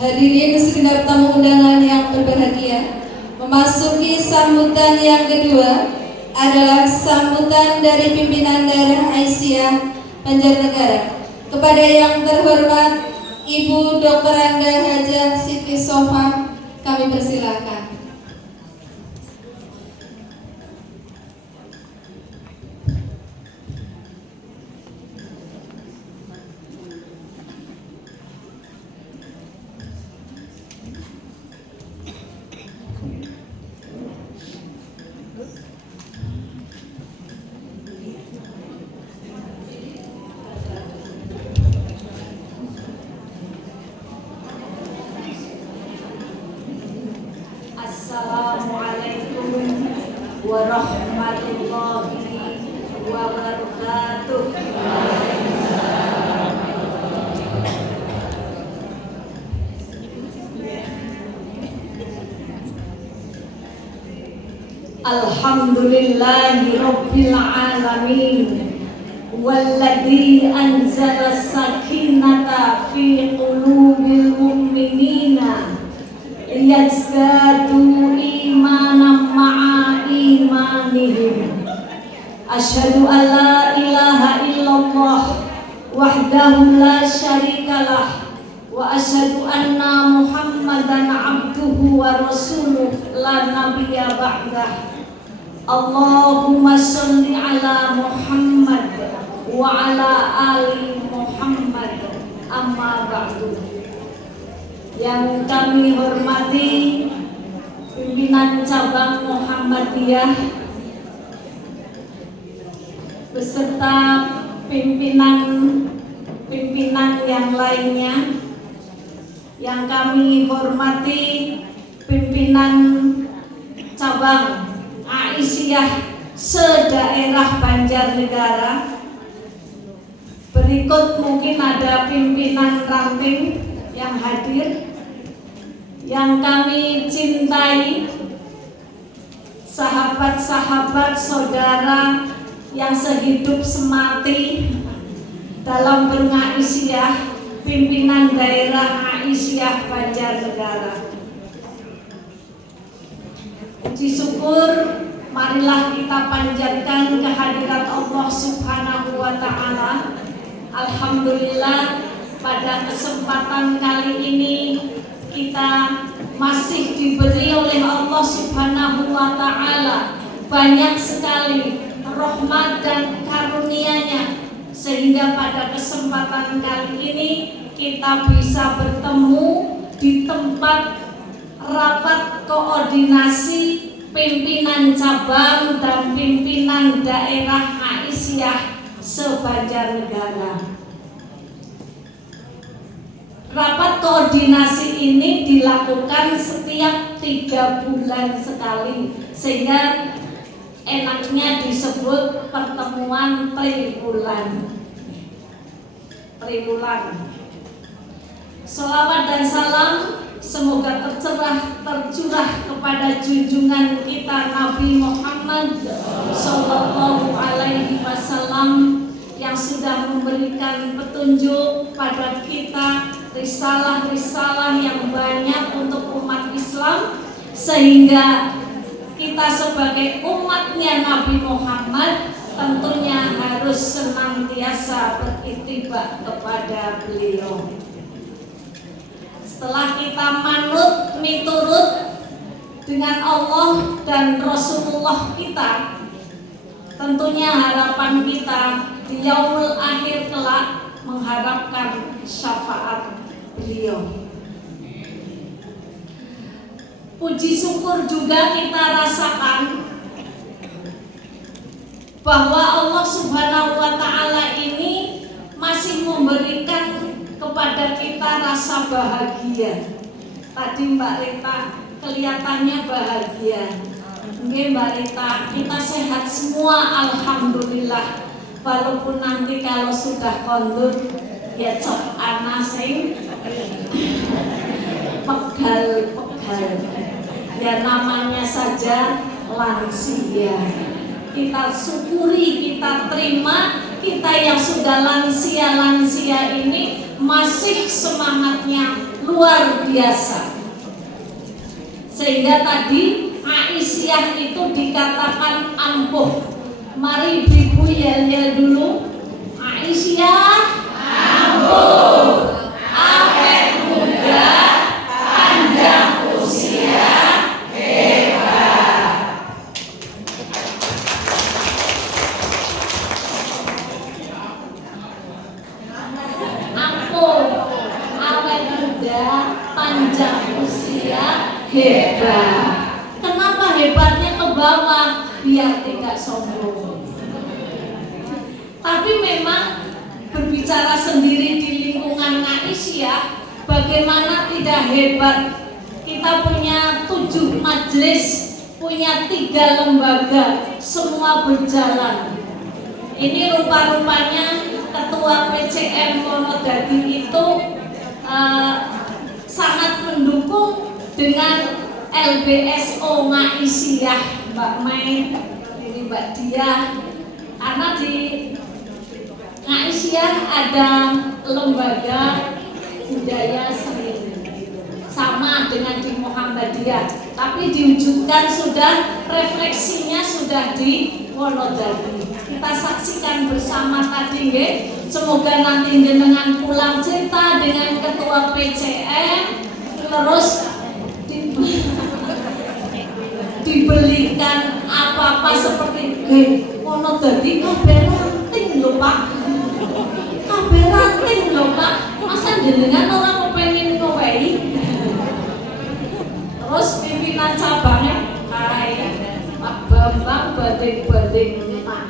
Hadirin segenap tamu undangan yang berbahagia, memasuki sambutan yang kedua adalah sambutan dari pimpinan daerah Aisyah Banjarnegara. Kepada yang terhormat Ibu Dr. Anda Hajah Siti Sofa, kami persilakan. Assalamualaikum warahmatullahi wabarakatuh. Alhamdulillahi rabbil alamin, walladzi anzala sakinata fi qulubil mu'minina liyazdadu imanan ma'a imanihim. Asyhadu an la ilaha illallah wahdahu la syarikalah wa asyhadu anna Muhammadan abduhu wa rasuluh la nabiyya ba'dah. Allahumma sholli ala Muhammad wa ala ali Muhammad, amma ba'du. Yang kami hormati pimpinan cabang Muhammadiyah beserta pimpinan yang lainnya. Yang kami hormati pimpinan cabang Aisyah se-daerah Banjarnegara. Berikut mungkin ada pimpinan ranting yang hadir, yang kami cintai, sahabat-sahabat saudara yang sehidup semati dalam berAisyah, pimpinan daerah Aisyah Banjarnegara. Puji syukur marilah kita panjatkan kehadirat Allah Subhanahu wa Ta'ala. Alhamdulillah, pada kesempatan kali ini kita masih diberi oleh Allah Subhanahu wa Ta'ala banyak sekali rahmat dan karunia-Nya, sehingga pada kesempatan kali ini kita bisa bertemu di tempat rapat koordinasi pimpinan cabang dan pimpinan daerah Aisyah se-Banjarnegara. Rapat koordinasi ini dilakukan setiap 3 bulan sekali, sehingga enaknya disebut pertemuan triwulan. Sholawat dan salam semoga tercurah kepada junjungan kita Nabi Muhammad Sallallahu Alaihi Wasallam yang sudah memberikan petunjuk pada kita, risalah-risalah yang banyak untuk umat Islam, sehingga kita sebagai umatnya Nabi Muhammad tentunya harus senantiasa beriktibar kepada beliau. Setelah kita manut miturut dengan Allah dan Rasulullah kita, tentunya harapan kita di yaumul akhir kelak mengharapkan syafaat beliau. Puji syukur juga kita rasakan bahwa Allah Subhanahu wa Ta'ala ini masih memberikan kepada kita rasa bahagia. Tadi Mbak Rita kelihatannya bahagia. Mungkin Mbak Rita, kita sehat semua, alhamdulillah. Walaupun nanti kalau sudah kondur, ya cok ana sing pegal. Ya namanya saja lansia. Kita syukuri, kita terima, kita yang sudah lansia ini masih semangatnya luar biasa. Sehingga tadi Aisyah itu dikatakan ampuh. Mari ibu yel-yel dulu. Aisyah ampuh, awet muda, panjang usia, hebat. Ampuh, awet muda, panjang usia, hebat. Kenapa hebatnya ke bawah? Biar tidak sombong. Tapi memang berbicara sendiri di lingkungan Aisyah, bagaimana tidak hebat. Kita punya 7 majelis, punya 3 lembaga, semua berjalan. Ini rupa-rupanya ketua PCM Wonodadi itu sangat mendukung dengan LBSO Aisyah, Mbak Mai, ini Mbak Dia, karena di Aisyah ada lembaga budaya seni sama dengan di Muhammadiyah, tapi diwujudkan sudah, refleksinya sudah di Wonodadi. Kita saksikan bersama tadi nggih. Semoga nanti dengan pulang cerita dengan ketua PCM terus dibelikan apa-apa seperti Wonodadi kabeh ranting lho Pak. Kabeh ranting lho Pak. Masa jenengan orang kepengin ngowehi. Terus pimpinan cabangnya Pak Bambang bading-bading Pak.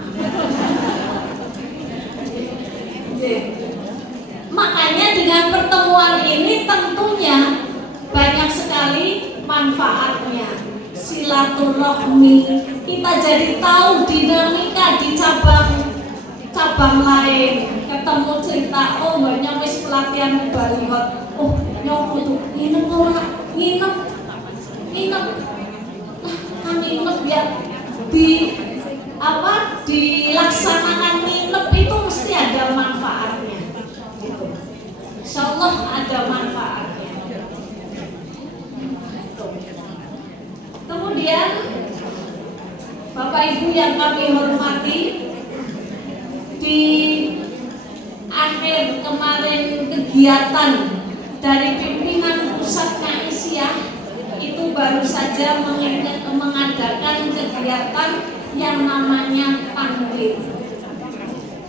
Makanya dengan pertemuan ini tentunya banyak sekali manfaatnya. Silaturahmi, kita jadi tahu dinamika di cabang lain, ketemu cerita, oh banyak wis pelatihan balihot, oh nyok tuh nginep ora, nginep nah kan nginep ya dilaksanakan nginep itu mesti ada manfaatnya gitu. Insyaallah ada manfaatnya. Kemudian Bapak Ibu yang kami hormati, di akhir kemarin kegiatan dari pimpinan pusat Aisyah itu baru saja mengadakan kegiatan yang namanya tanwir.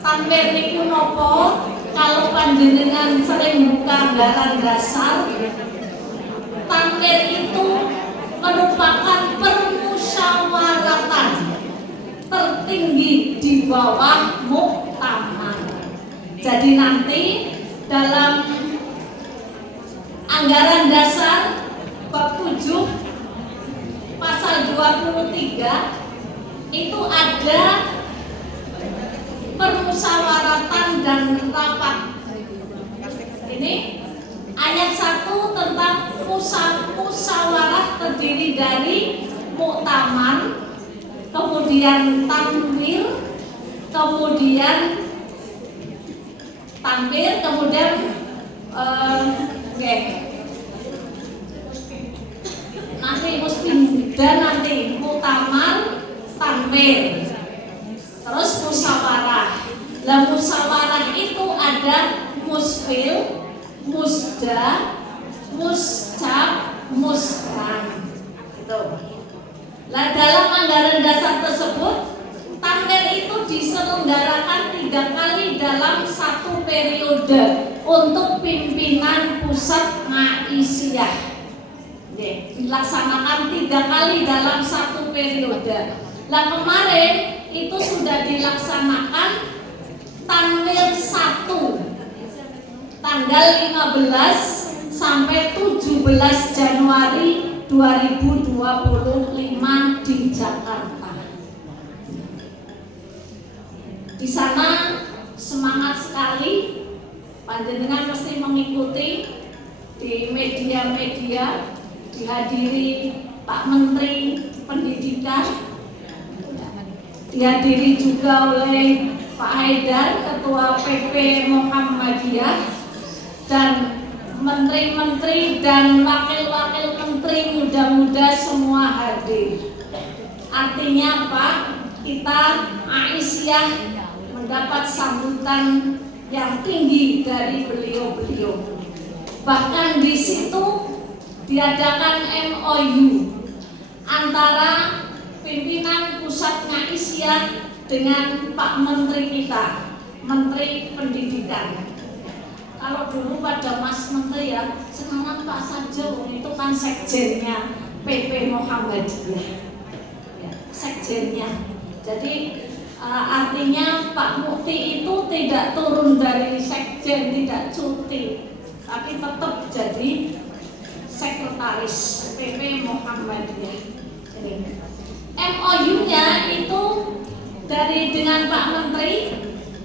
Tanwir niku nopo? Kalau panjenengan sering buka anggaran dasar, tanwir itu merupakan permusyawaratan tertinggi di bawah muktamar. Jadi nanti dalam anggaran dasar bab 7 pasal 23 itu ada permusyawaratan dan rapat. Ini ayat 1 tentang musyawarah terdiri dari muktamar, kemudian tanwir, kemudian nanti mustinda, nanti muktamar, tanwir, terus musyawarah. Lah musyawarah itu ada musfil, musda, muscap, musran. Gitu. Lah dalam anggaran dasar tersebut, tanwir itu diselenggarakan 3 kali dalam 1 periode untuk pimpinan pusat Aisyah. Dilaksanakan 3 kali dalam 1 periode. Lah kemarin itu sudah dilaksanakan tanwir 1 tanggal 15 sampai 17 Januari 2025 di Jakarta. Di sana semangat sekali, panjenengan mesti mengikuti di media-media, dihadiri Pak Menteri Pendidikan, dihadiri juga oleh Pak Haidar, Ketua PP Muhammadiyah, dan menteri-menteri dan wakil-wakil menteri muda-muda semua hadir. Artinya apa? Kita Aisyah mendapat sambutan yang tinggi dari beliau-beliau. Bahkan di situ diadakan MOU antara pimpinan pusat Aisyah dengan Pak Menteri kita, Menteri Pendidikan. Kalau dulu pada Mas Menteri ya, sekarang Pak Sajo itu kan sekjennya PP Muhammadiyah, ya, sekjennya. Jadi artinya Pak Mukti itu tidak turun dari sekjen, tidak cuti, tapi tetap jadi sekretaris PP Muhammadiyah. Jadi MOU-nya itu dengan Pak Menteri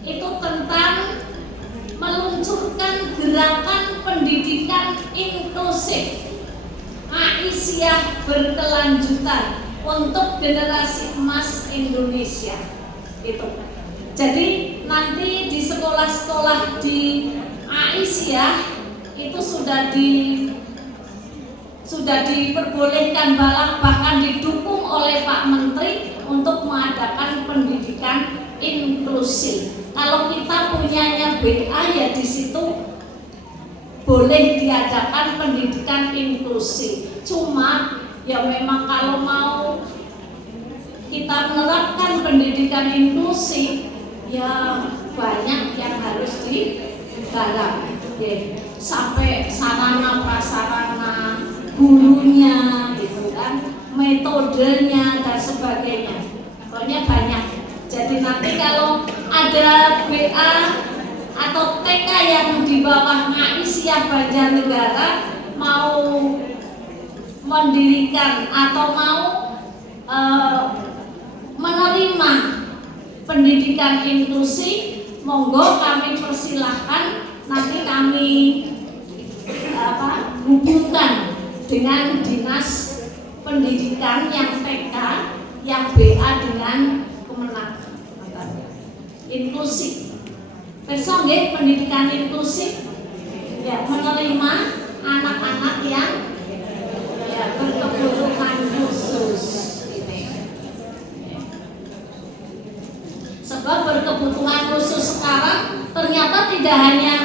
itu tentang meluncurkan gerakan pendidikan inklusif Aisyah berkelanjutan untuk generasi emas Indonesia itu. Jadi nanti di sekolah-sekolah di Aisyah itu sudah diperbolehkan, bahkan didukung oleh Pak Menteri untuk mengadakan pendidikan inklusif. Kalau kita punyanya BA ya di situ boleh diadakan pendidikan inklusif. Cuma ya memang kalau mau kita menerapkan pendidikan inklusif ya banyak yang harus digarap, ya, sampai sarana prasarana gurunya gitu kan, metodenya dan sebagainya. Pokoknya banyak. Jadi nanti kalau ada BA atau TK yang di bawah Aisyah Banjarnegara mau mendirikan atau mau menerima pendidikan inklusif, monggo kami persilahkan, nanti kami hubungkan dengan dinas pendidikan yang TK, yang BA dengan Kemenag inklusif. Besok nggih pendidikan inklusif ya, menerima anak-anak yang ya berkebutuhan khusus. Sebab berkebutuhan khusus sekarang ternyata tidak hanya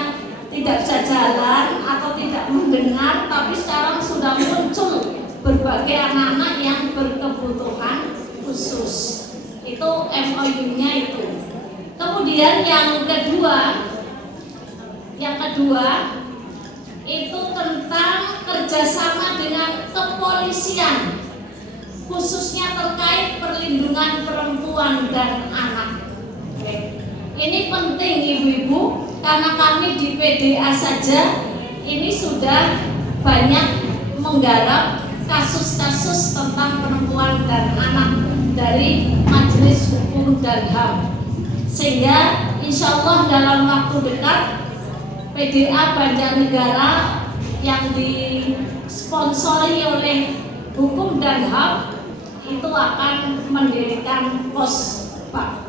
tidak bisa jalan atau tidak mendengar, tapi sekarang sudah muncul berbagai anak-anak yang berkebutuhan khusus. Itu MOU-nya itu. Kemudian yang kedua itu tentang kerjasama dengan kepolisian, khususnya terkait perlindungan perempuan dan anak. Ini penting ibu-ibu, karena kami di PDA saja ini sudah banyak menggarap kasus-kasus tentang perempuan dan anak dari Majelis Hukum dan HAM. Sehingga insya Allah dalam waktu dekat PDA Banjarnegara yang disponsori oleh Hukum dan HAM itu akan mendirikan pos Pak.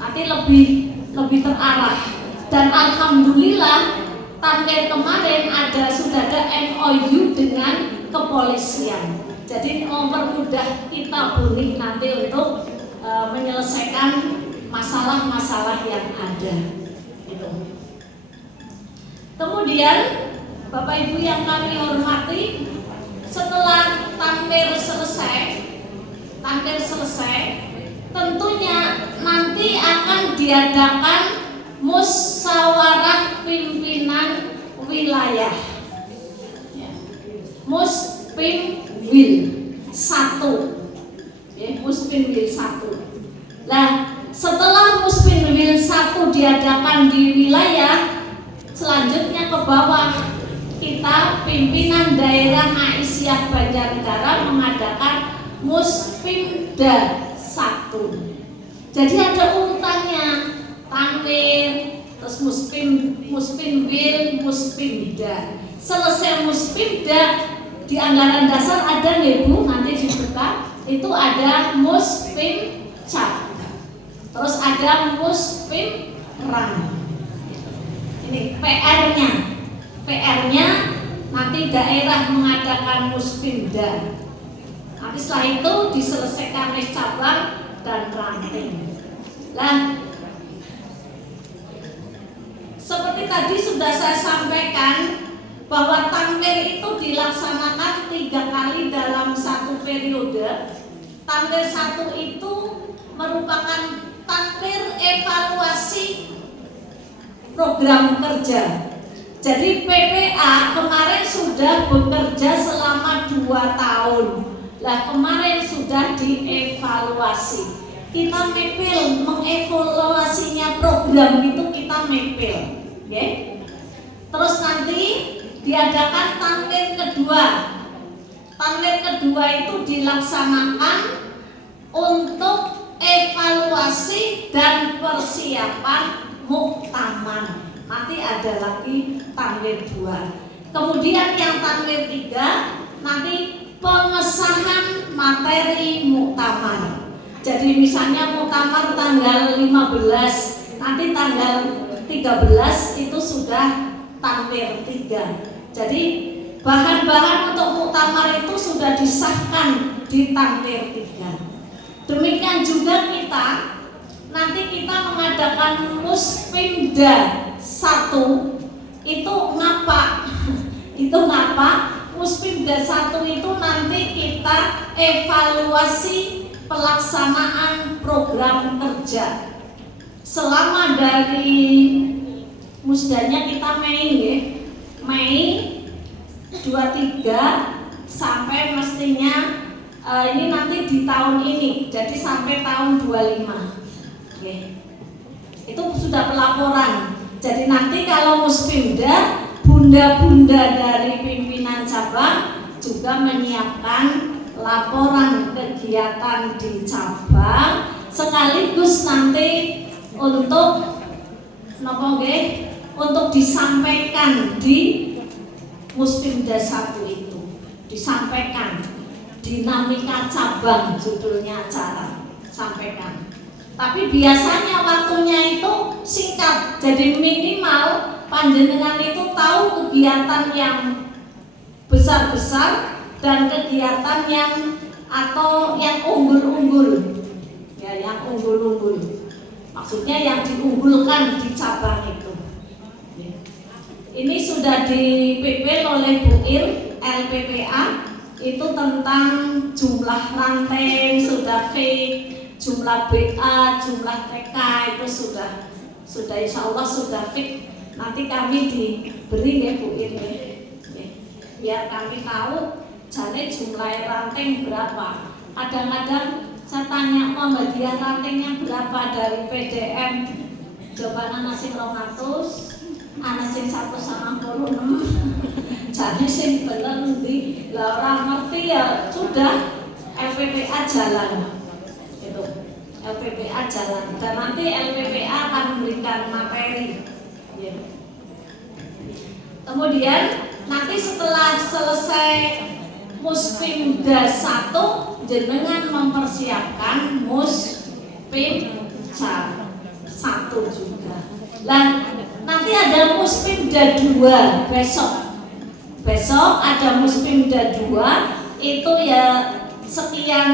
Nanti lebih terarah. Dan alhamdulillah tanggal kemarin sudah ada MOU dengan kepolisian. Jadi mempermudah kita bunih nanti untuk menyelesaikan masalah-masalah yang ada. Gitu. Kemudian Bapak Ibu yang kami hormati, setelah tampil selesai, tentunya nanti akan diadakan musyawarah pimpinan wilayah, Muspinwil 1, ya, Muspinwil 1. Nah, setelah Muspinwil 1 diadakan di wilayah, selanjutnya ke bawah kita pimpinan daerah Aisyah Banjarnegara mengadakan Muspinda 1. Jadi ada urutannya, Tanwir, terus Muspinwil, Muspinda. Selesai Muspinda, di anggaran dasar ada nih Bu, nanti dibuka, itu ada Muspinca, terus ada Muspinrang. Ini PR-nya. PR-nya nanti daerah mengadakan muspimda. Nanti setelah itu diselesaikan oleh cabang dan ranting. Nah, seperti tadi sudah saya sampaikan bahwa tampil itu dilaksanakan 3 kali dalam satu periode. Tampil 1 itu merupakan tampil evaluasi program kerja. Jadi PPA kemarin sudah bekerja selama 2 tahun. Lah kemarin sudah dievaluasi. Kita mepil mengevaluasinya program itu kita mepil, okay? Terus nanti diadakan tampil kedua. Tampil kedua itu dilaksanakan untuk evaluasi dan persiapan muktamar. Nanti ada lagi tampil 2. Kemudian yang tampil 3 nanti pengesahan materi muktamar. Jadi misalnya muktamar tanggal 15, nanti tanggal 13 itu sudah tampil 3. Jadi bahan-bahan untuk muktamar itu sudah disahkan di tampil 3. Demikian juga kita nanti kita mengadakan muspimda 1 itu ngapa? Itu ngapa? Muspimda 1 itu nanti kita evaluasi pelaksanaan program kerja selama dari musdanya kita Mei ya, Mei 23 sampai mestinya ini nanti di tahun ini, jadi sampai tahun 25 ya. Itu sudah pelaporan. Jadi nanti kalau muspimda, bunda-bunda dari pimpinan cabang juga menyiapkan laporan kegiatan di cabang sekaligus nanti untuk untuk disampaikan di muspimda 1 itu, disampaikan dinamika cabang judulnya acara, sampaikan. Tapi biasanya waktunya itu singkat, jadi minimal panjenengan itu tahu kegiatan yang besar-besar dan kegiatan yang atau yang unggul-unggul ya, yang unggul-unggul maksudnya yang diunggulkan di cabang itu. Ini sudah dipipil oleh Bu Ir LPPA itu tentang jumlah ranting sudah fix, jumlah BA, jumlah TK itu sudah insya Allah sudah fix. Nanti kami diberi ya Bu Ir ya, biar kami tahu jadi jumlah ranting berapa. Kadang-kadang saya tanya Muhammadiyah rantingnya berapa dari PDM, jawaban anak sing 200, anak sing 196. Jadi sing bener di lah orang ngerti ya sudah LPPA jalan. Itu LPPA jalan dan nanti LPPA akan memberikan materi. Ya. Kemudian nanti setelah selesai muspimda 1 jenengan mempersiapkan muspimda 1 juga. Lah nanti ada muspimda 2 besok ada muspimda 2 itu ya sekian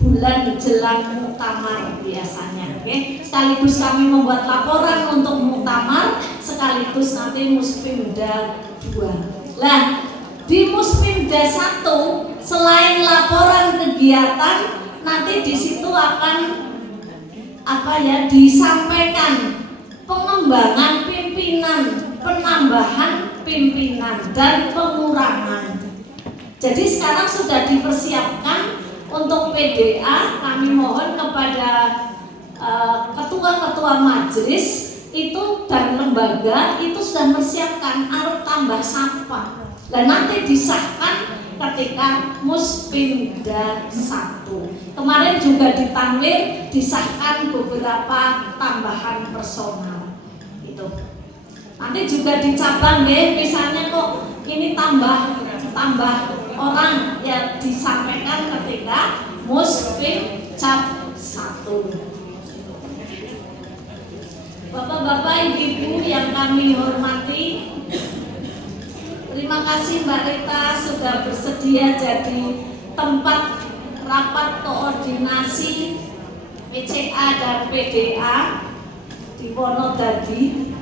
bulan jelang muktamar biasanya, oke? Sekaligus kami membuat laporan untuk muktamar sekaligus nanti muspimda 2. Lah di muspimda 1 selain laporan kegiatan nanti di situ akan disampaikan pengembangan pimpinan, penambahan pimpinan dan pengurangan. Jadi sekarang sudah dipersiapkan untuk PDA. Kami mohon kepada ketua-ketua majelis itu dan lembaga itu sudah mempersiapkan arep tambah sampah. Dan nanti disahkan ketika muspimda 1. Kemarin juga di Tanwir disahkan beberapa tambahan personal. Itu. Nanti juga di cabang deh, misalnya kok ini tambah orang ya disampaikan ketika muspim cap 1. Bapak-bapak, ibu-ibu yang kami hormati, kasih Mbak Rita sudah bersedia jadi tempat rapat koordinasi PCA dan PDA di Wonodadi.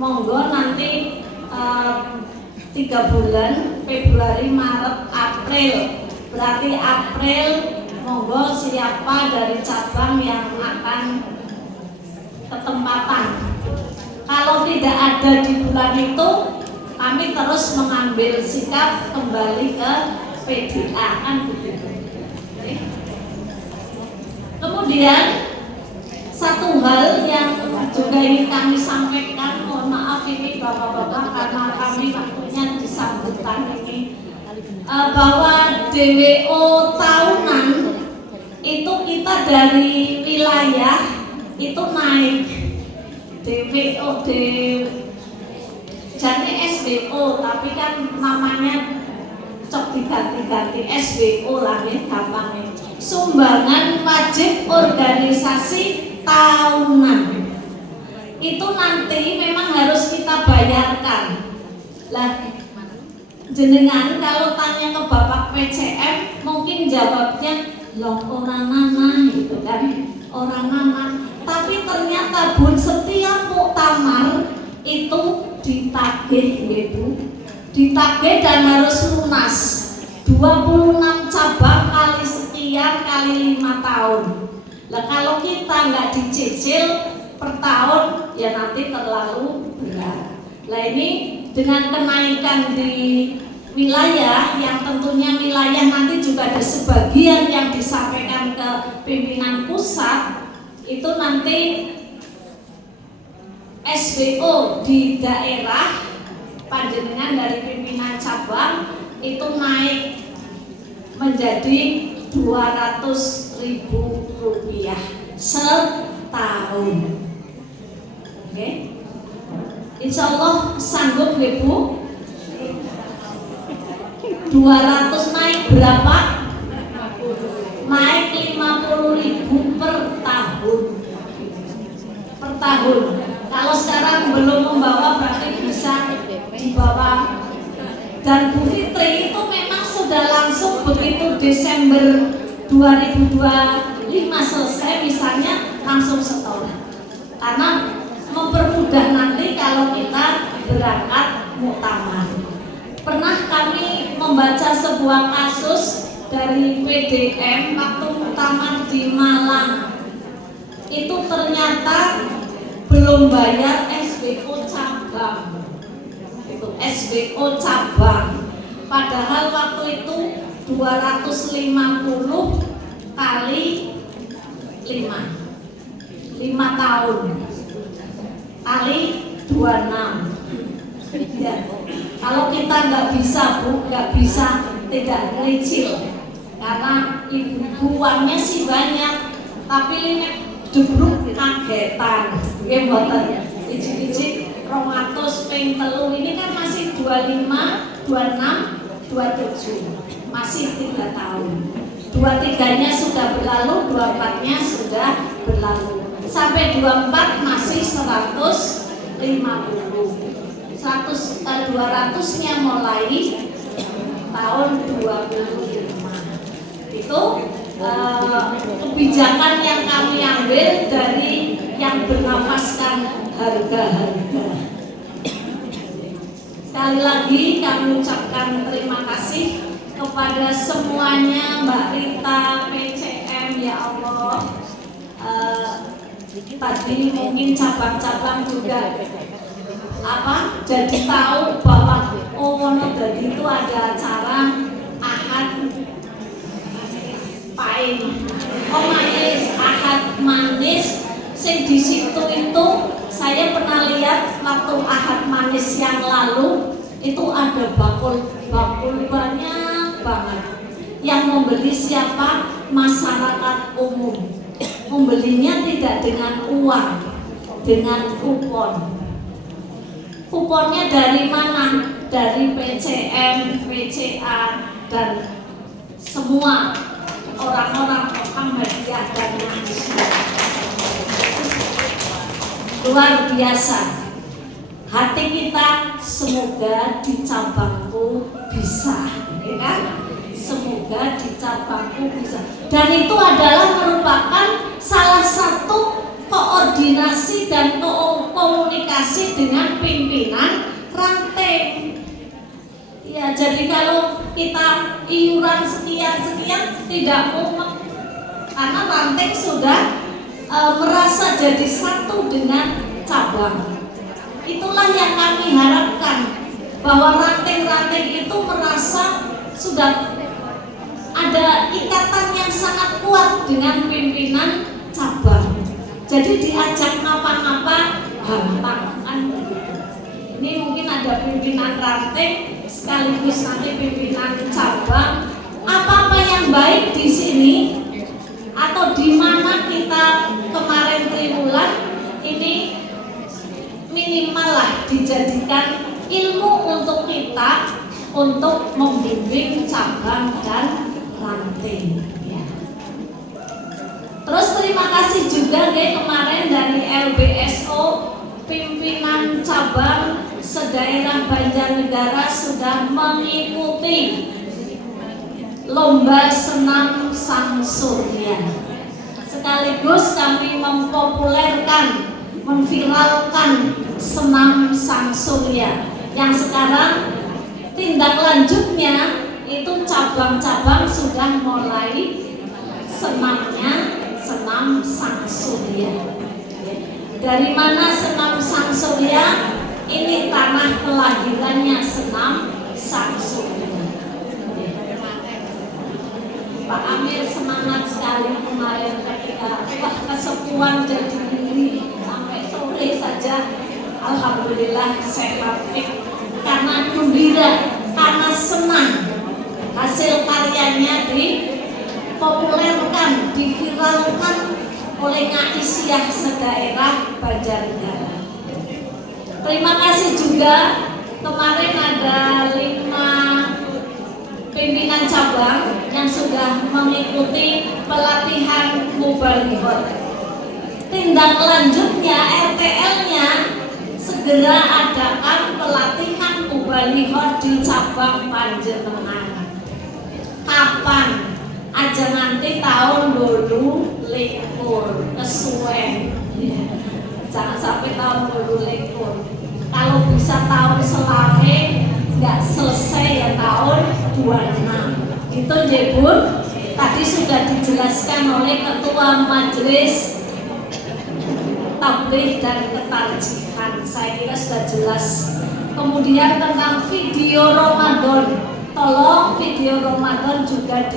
Monggo nanti 3 bulan, Februari, Maret, April. Berarti April, monggo siapa dari cabang yang akan ketempatan. Kalau tidak ada di bulan itu, kami terus mengambil sikap kembali ke PDA, kan begitu. Kemudian satu hal yang juga ingin kami sampaikan, mohon maaf ini bapak-bapak karena kami waktunya disambutan ini, bahwa DWO tahunan itu kita dari wilayah itu naik. DWO jadi SBO, tapi kan namanya cok diganti-ganti SBO lah ya, gampangnya. Sumbangan wajib organisasi tahunan itu nanti memang harus kita bayarkan. Lah jenengan kalau tanya ke Bapak PCM mungkin jawabnya loh orang nana gitu kan, orang nana. Tapi ternyata Bun setiap muktamar itu ditagih Ibu, ditagih dan harus lunas 26 cabang kali sekian kali 5 tahun. Nah kalau kita nggak dicicil per tahun ya nanti terlalu berat. Nah ini dengan kenaikan di wilayah yang tentunya wilayah nanti juga ada sebagian yang disampaikan ke pimpinan pusat, itu nanti SBO di daerah panjenengan dari pimpinan cabang itu naik menjadi Rp200.000 setahun. Oke, insya Allah sanggup Bu. 200 naik berapa? Naik 50.000 per tahun. Per tahun. Kalau sekarang belum membawa berarti bisa dibawa. Dan Bu Fitri itu memang sudah langsung begitu Desember 2025 selesai misalnya langsung setor. Karena mempermudah nanti kalau kita berangkat muktamar. Pernah kami membaca sebuah kasus dari PDM waktu muktamar di Malang. Itu ternyata belum bayar SBO cabang. Itu SBO cabang. Padahal waktu itu 250 kali 5 tahun kali 26. Ya. Kalau kita nggak bisa Bu, nggak bisa tidak nyicil karena ibu uangnya sih banyak, tapi ini jebruk kagetan, gimana? Ijik-ijik 200 ping telu ini kan masih 25, 26, 27, masih 3 tahun. 23-nya sudah berlalu, 24-nya sudah berlalu, sampai 24 masih 150. 200-nya mulai tahun 25. Itu kebijakan yang kami ambil dari yang bernafaskan harga-harga. Sekali lagi kami ucapkan terima kasih kepada semuanya, Mbak Rita, PCM, ya Allah. Tadi mungkin cabang-cabang juga jadi tahu bahwa Wonodadi itu ada acara Ahad Pain, manis, Ahad manis. Sing di situ itu saya pernah lihat waktu Ahad manis yang lalu itu ada bakul banyak banget. Yang membeli siapa? Masyarakat umum. Membelinya tidak dengan uang, dengan kupon. Kuponnya dari mana? Dari PCM, PCA, dan semua orang-orang Muhammadiyah dan Malaysia. Luar biasa. hati kita semoga di cabangku bisa, ya kan? Semoga di cabangku bisa. Dan itu adalah merupakan salah satu koordinasi dan komunikasi dengan pimpinan ranting. Ya, jadi kalau kita iuran sekian tidak mumet, karena ranting sudah merasa jadi satu dengan cabang. Itulah yang kami harapkan, bahwa ranting-ranting itu merasa sudah ada ikatan yang sangat kuat dengan pimpinan cabang. Jadi diajak ngapa-ngapa gampang kan. Ini mungkin ada pimpinan ranting sekaligus nanti pimpinan cabang. Apa-apa yang baik di sini atau di mana kita kemarin triwulan ini minimal lah dijadikan ilmu untuk kita untuk membimbing cabang dan ranting. Ya. Terus terima kasih juga kemarin dari LBSO, pimpinan cabang sedaerah Banjarnegara sudah mengikuti lomba senam sang surya. Sekaligus kami mempopulerkan, memviralkan senam sang surya yang sekarang tindak lanjutnya itu cabang-cabang sudah mulai senamnya senam sang surya. Dari mana senam sang surya? Ini tanah kelahirannya senam sang surya. Pak Amir semangat sekali kemarin ketika kesepuan jadi diri sampai sore saja. Alhamdulillah sehat karena gembira, karena senang hasil karyanya dipopulerkan, diviralkan oleh Ngaisyah sedaerah Banjarnegara. Terima kasih juga kemarin ada 5 pimpinan cabang yang sudah mengikuti pelatihan mubalighah. Tindak lanjutnya RTL-nya segera adakan pelatihan mubalighah di cabang Panjenengan. Kapan? Aja nanti tahun 2020 kesuwen. Jangan sampai tahun 2020. Kalau bisa tahun selame nggak selesai ya tahun 26. Itu Jebun tadi sudah dijelaskan oleh Ketua Majelis Tabligh dan Ketarjihan. Saya kira sudah jelas. Kemudian tentang video Ramadan, tolong video Ramadan juga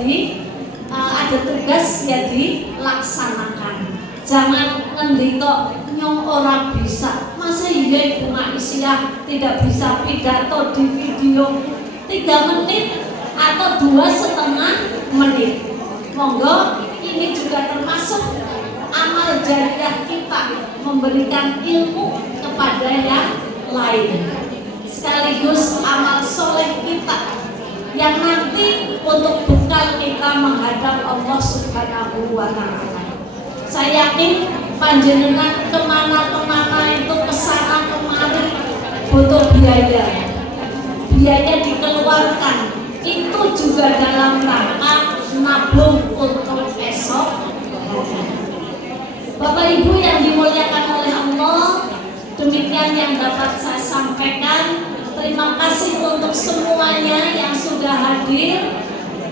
ada tugas ya dilaksanakan. Jangan ngendi kok nyong ora bisa. Masa iya Ibu Ngaisyah tidak bisa pidato di video 3 menit atau 2,5 menit. Monggo ini juga termasuk amal jariah kita, memberikan ilmu kepada yang lain. Sekaligus amal soleh kita yang nanti untuk bekal kita menghadap Allah Subhanahu wa Ta'ala. Saya yakin panjenengan kemana-kemana itu kesana kemari butuh biaya. Biaya dikeluarkan itu juga dalam rangka nabung untuk esok. Bapak Ibu yang dimuliakan oleh Allah, demikian yang dapat saya sampaikan. Terima kasih untuk semuanya yang sudah hadir,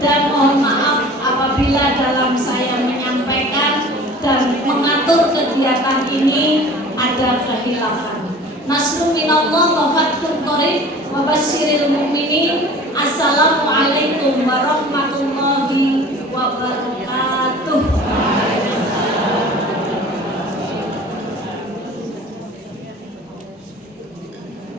dan mohon maaf apabila dalam saya menyampaikan dan mengatur kegiatan ini ada kehilafan. Nasrun minallah wa fathun qarib wa basyiril mu'minin. Assalamualaikum warahmatullahi wabarakatuh.